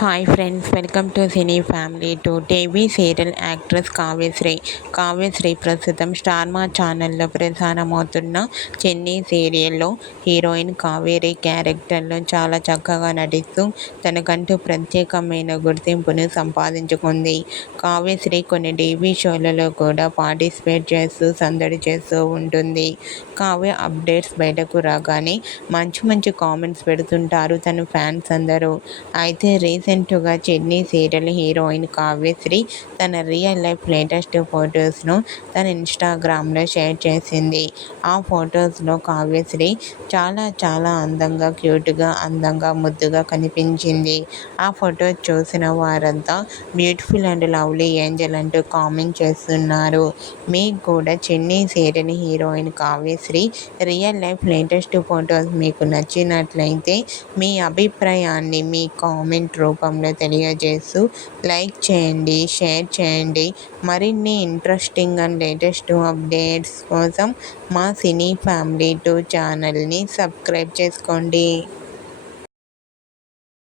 Hi friends, welcome to cine family to TV serial actress Kavyasri. Kavyasri ప్రస్తుతం star మా ఛానల్లో ప్రసారమవుతున్న చెన్నై సీరియల్లో హీరోయిన్ కావేరి క్యారెక్టర్లో చాలా చక్కగా నటిస్తూ తనకంటూ ప్రత్యేకమైన గుర్తింపును సంపాదించుకుంది. కావ్యశ్రీ కొన్ని టీవీ షోలలో కూడా పార్టిసిపేట్ చేస్తూ సందడి చేస్తూ ఉంటుంది. కావ్య అప్డేట్స్ బయటకు రాగానే మంచి మంచి కామెంట్స్ పెడుతుంటారు తన ఫ్యాన్స్ అందరూ. అయితే రీసెంట్గా చెన్నై సీరియల్ హీరోయిన్ కావ్యశ్రీ తన రియల్ లైఫ్ లేటెస్ట్ ఫొటోస్ను తన ఇన్స్టాగ్రామ్లో షేర్ చేసింది. ఆ ఫొటోస్లో కావ్యశ్రీ చాలా అందంగా, క్యూట్గా, అందంగా, ముద్దుగా కనిపించింది. ఆ ఫొటో చూసిన వారంతా బ్యూటిఫుల్ అండ్ లవ్లీ ఏంజల్ అంటూ కామెంట్ చేస్తున్నారు. మీకు కూడా Chennai serial heroine Kavyasri real life latest photos మీకు నచ్చినట్లయితే మీ అభిప్రాయాన్ని మీ కామెంట్ రూపంలో తెలియజేస్తూ లైక్ చేయండి, షేర్ చేయండి. మరిన్ని ఇంట్రెస్టింగ్ అండ్ లేటెస్ట్ అప్డేట్స్ కోసం మా సినీ ఫ్యామిలీ 2 ఛానల్ని సబ్స్క్రైబ్ చేసుకోండి.